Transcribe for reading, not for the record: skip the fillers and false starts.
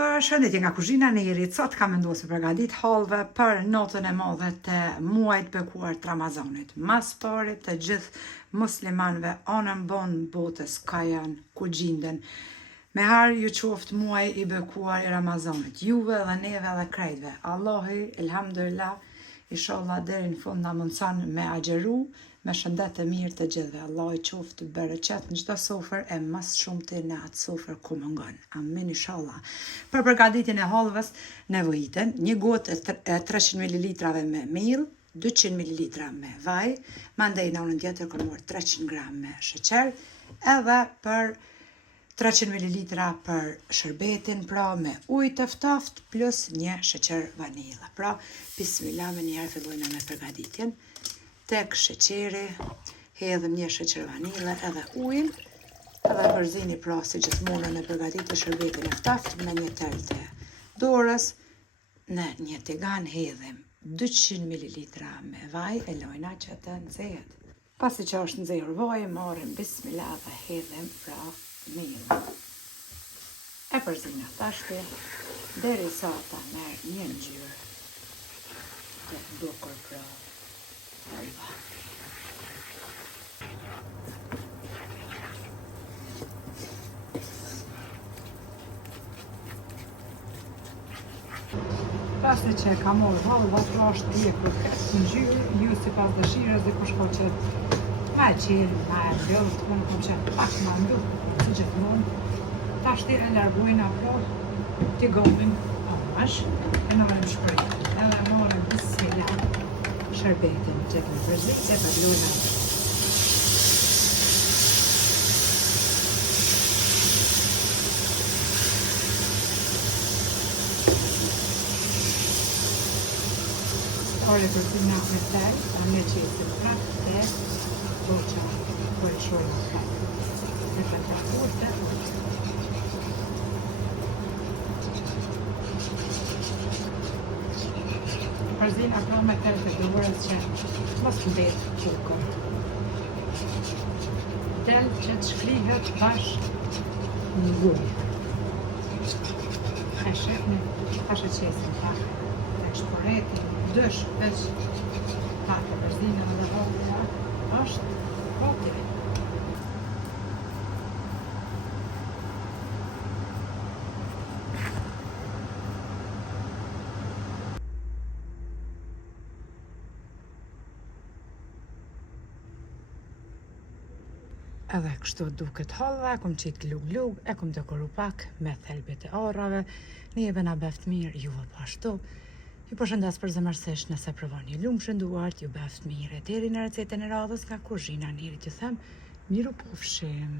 Përshëndetje nga kuzhina e Nerit. Sot kam vendosur të përgatit hallëve për notën e madhe të muajit bekuar të Ramazanit. Mas pari të gjithë muslimanëve anën bon botës ka janë ku gjinden. Me harë ju qoftë muaj i bekuar i Ramazanit. Juve dhe neve dhe krejtve. Allahi, elhamdulillah, inshallah deri në fund na mundson me agjeru, me shëndet e mirë të gjithëve. Allah i qoftë bereqet në çdo sofër e mas shumë të në atë sofër ku mungon. Amin inshallah. Për përgatitjen e hallëves nevojiten një gotë e 300 ml me miell, 200 ml me vaj, mandej në anën tjetër kam marrë 300 gram me sheqer, edhe për 300 ml për shërbetin, pra me ujë të ftoftë plus një sheqer vanila. Pra, bismillah, me njëherë fillojmë me përgatitjen. Tek sheqeri, hedhëm një sheqer vanile edhe ujin, edhe përzini pra si gjithmonë në përgatitë shërbetin e ftoftë me një tel të dorës. Në një tigan hedhëm 200 ml me vaj e lojna që të nxehet. Pasi që është nxehur vaji, marrim bismillah dhe hedhëm pra miellin. E përzina tashti derisa ta merr një ngjyrë të bukur pra halva. Pasi që ka marrë halvat, është e ekur në ngjyrë, ju sipas dëshirës, dikush ka qenë ma e qelë, ma e mbjellë, unë kam qenë pak ma ndu, si gjithmonë. Tashti e largojnë pra tiganin amash, e në marrim shprejtë, edhe marrim bismillah shërbetin që kemi përzit e përlojnë atë. Kare përzina me tel, a me qesin prap të boqa për e shorë prap. E për të kurte. Përzina pra me tel të dëvërës që mos mbetë qukër. Tel që të shkrihet bashkë në gujë. E shepni, pashe qesin pak, e shporeti, dësh, veç pak e përzina dhe hallëja, është gati. Edhe kështu duket hallva, e kom qitë glug-glug, e kom dekoru pak me thelbet e arrave, njeve na beft mirë, juve po ashtu. Ju përshëndes përzemërsisht nëse provoni lumshën duart, ju beft mirë. Deri në recetën e radhës nga kuzhina e Nerit, ju them miru pofshim.